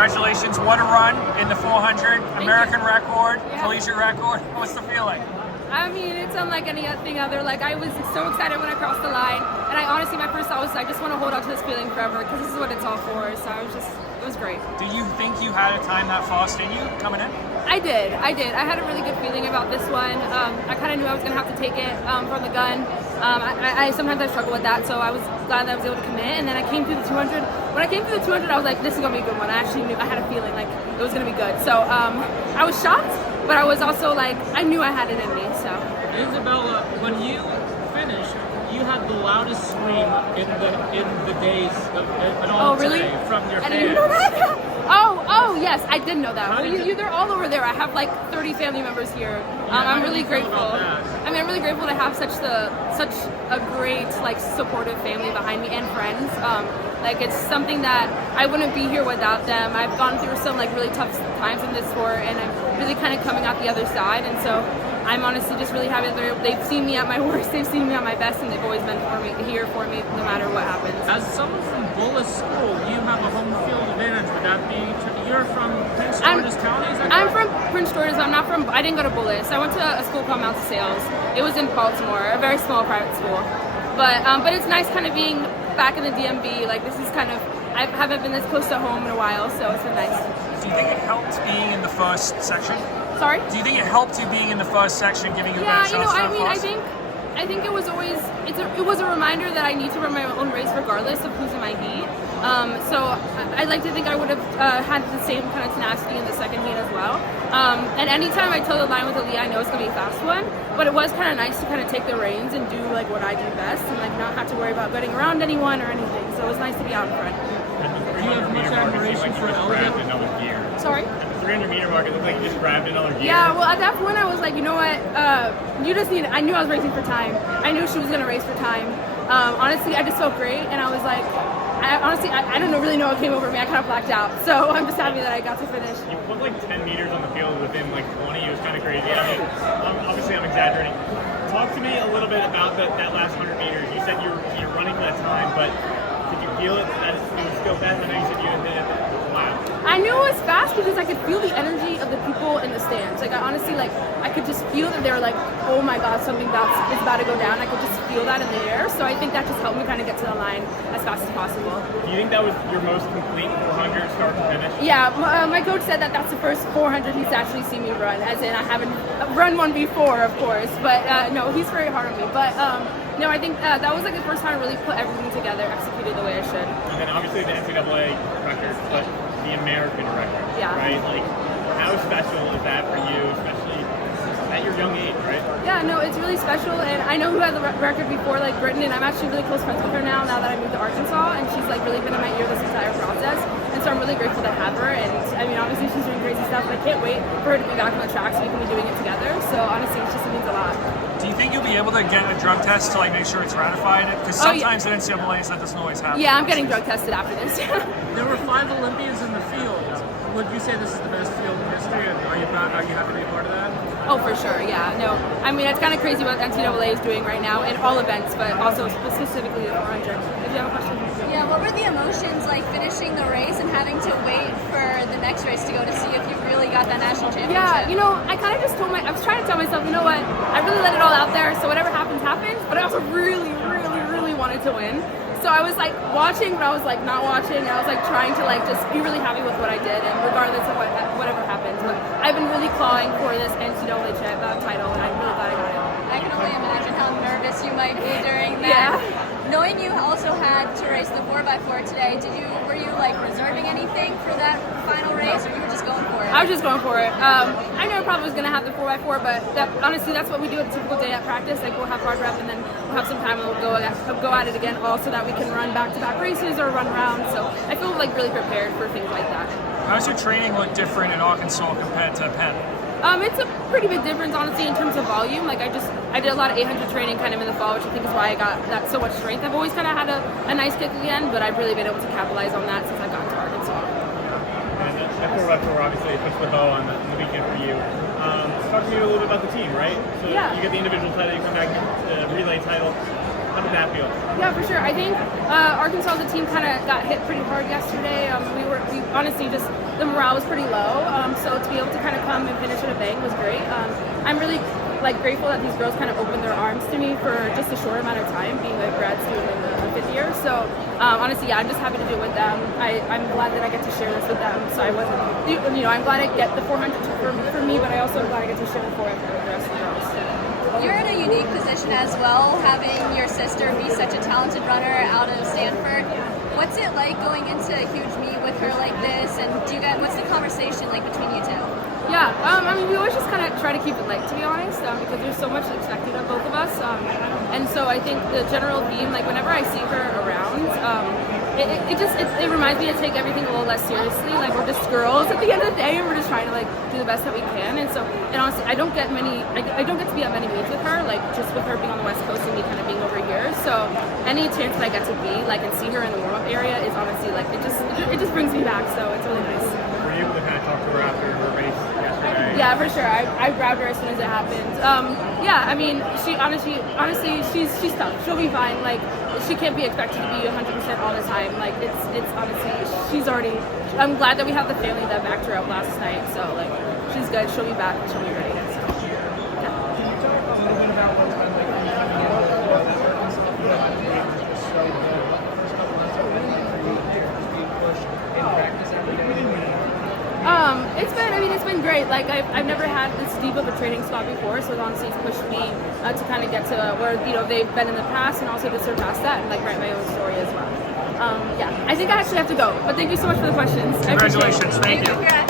Congratulations, what a run in the 400, American record, collegiate record. What's the feeling? I mean, it's unlike anything other. Like, I was so excited when I crossed the line, and I honestly, my first thought was, I just want to hold on to this feeling forever, because this is what it's all for. So it was great. Do you think you had a time that fast in you coming in? I did. I had a really good feeling about this one. I kind of knew I was going to have to take it from the gun. Sometimes I struggle with that, so I was glad that I was able to commit. And then I came through the 200. When I came through the 200, I was like, this is going to be a good one. I actually knew, I had a feeling like it was going to be good. So I was shocked, but I was also like, I knew I had it in me. So Isabella, when you finished, you had the loudest scream in the days of all really? today from your fans. I didn't know that. Oh, yes, I did know that. Well, they're all over there. I have like 30 family members here. I'm really grateful. I mean, I'm really grateful to have such a great, like, supportive family behind me and friends. Like, it's something that I wouldn't be here without them. I've gone through some like really tough times in this sport, and I'm really kind of coming out the other side. And so I'm honestly just really happy that they've seen me at my worst, they've seen me at my best, and they've always been here for me no matter what happens. As someone from Bullis School, you have a home field advantage. Would that be? You're from Prince George's County, is that correct? I'm from Prince George's. I didn't go to Bullis. I went to a school called Mount Sales. It was in Baltimore, a very small private school. But it's nice kind of being back in the DMV. Like, this is kind of, I haven't been this close to home in a while, so it's been nice. Do you think it helped being in the first section? Sorry? Do you think it helped you being in the first section, giving you a better chance to I think it was always, it was a reminder that I need to run my own race regardless of who's in my heat. So I'd like to think I would have had the same kind of tenacity in the second heat as well. And anytime I toe the line with Aaliyah, I know it's going to be a fast one, but it was kind of nice to kind of take the reins and do like what I do best and like not have to worry about getting around anyone or anything. So it was nice to be out in front. Do you have much admiration for Elliot? Sorry? 300-meter mark, it looked like you just grabbed another gear. Yeah, well, at that point, I was like, you know what? I knew I was racing for time. I knew she was going to race for time. Honestly, I just felt great, and I was like, I don't really know what came over me. I kind of blacked out. So I'm just happy that I got to finish. You put like 10 meters on the field within like 20. It was kind of crazy. I mean, obviously I'm exaggerating. Talk to me a little bit about that last 100 meters. You said you're running that time, but did you feel it that it was still fast? I know you said you didn't hit it. Wow. I knew it was fast because I could feel the energy of the people in the stands. Like, I honestly, like, I could just feel that they were like, oh my God, something is about to go down. I could just feel that in the air. So I think that just helped me kind of get to the line as fast as possible. Do you think that was your most complete 400 start to finish? Yeah, my coach said that that's the first 400 he's actually seen me run, as in I haven't run one before, of course. But no, he's very hard on me. But no, I think that was like the first time I really put everything together, executed the way I should. And then obviously the NCAA record, but the American record, right? Like, how special is that for you, especially at your young age, right? Yeah, no, it's really special, and I know who had the record before, like Brittany, and I'm actually really close friends with her now that I moved to Arkansas, and she's like really been in my ear this entire process, and so I'm really grateful to have her, and I mean, obviously she's doing crazy stuff, and I can't wait for her to be back on the track so we can be doing it together, so honestly, it means a lot. Do you think you'll be able to get a drug test to like make sure it's ratified? Because sometimes at NCAAs that doesn't always happen. Yeah, I'm getting drug tested after this. There were 5 Olympians in the field. Would you say this is the best field in history, and are you happy to be a part of that? Oh, for sure, yeah. No, I mean, it's kind of crazy what NCAA is doing right now in all events, but also specifically the 400. If you have a question. Yeah, what were the emotions like finishing the race and having to wait for the next race to go to see if you really got that national championship? Yeah, you know, I kind of just I was trying to tell myself, you know what, I really let it all out there, so whatever happens, happens, but I also really, really, really wanted to win. So I was like watching, but I was like not watching. I was like trying to like just be really happy with what I did, and regardless of whatever happens. But I've been really clawing for this NCAA title, and I'm really glad I got it. I can only imagine how nervous you might be during that. Yeah. Knowing you also had to race the 4x4 today, were you like reserving anything for that final race, or you were just going for it? I was just going for it. I knew I probably was going to have the 4x4, but honestly, that's what we do at a typical day at practice. Like, we'll have hard rep, and then we'll have some time, and we'll go at it again, all so that we can run back-to-back races or run around. So I feel like really prepared for things like that. How's your training look different in Arkansas compared to Penn? It's a pretty big difference, honestly, in terms of volume. Like, I did a lot of 800 training kind of in the fall, which I think is why I got that so much strength. I've always kind of had a nice kick again, but I've really been able to capitalize on that since I've gotten to Arkansas. And that 4x4 obviously puts the bow on the weekend for you. Talk to me a little bit about the team, right? So you get the individual title, you come back to the relay title. How did that feel? Yeah, for sure. I think Arkansas, the team kind of got hit pretty hard yesterday. We honestly just the morale was pretty low. So to be able to kind of come and finish with a bang was great. I'm really grateful that these girls kind of opened their arms to me for just a short amount of time, being a grad student in the 5th year. So honestly, yeah, I'm just happy to do it with them. I'm glad that I get to share this with them. So I wasn't, I'm glad I get the 400 for me, but I also am glad I get to share the 400 for the rest of the girls. You're in a unique position as well, having your sister be such a talented runner out of Stanford. What's it like going into a huge meet with her like this? And what's the conversation like between you two? Yeah, I mean, we always just kind of try to keep it light, to be honest, because there's so much expected of both of us. And so I think the general theme, like whenever I see her around, it reminds me to take everything a little less seriously. Like we're just girls at the end of the day, and we're just trying to like do the best that we can. And honestly, I don't get to be at many meets with her, like just with her being on the West Coast and me kind of being over here. So any chance that I get to be like and see her in the warm up area is honestly like it just brings me back. So it's really nice. Were you able to kind of talk to her after her race yesterday? Yeah, for sure. I grabbed her as soon as it happened. Yeah, I mean, she honestly, she's tough. She'll be fine. Like, she can't be expected to be 100% all the time. Like, it's honestly, she's already. I'm glad that we have the family that backed her up last night. So like, she's good. She'll be back. She'll be ready. So, it's been great. Like I've never had this deep of a training spot before, so it honestly it's pushed me to kind of get to where they've been in the past, and also to surpass that and like write my own story as well. Yeah, I think I actually have to go, but thank you so much for the questions. Congratulations, thank you. Congrats.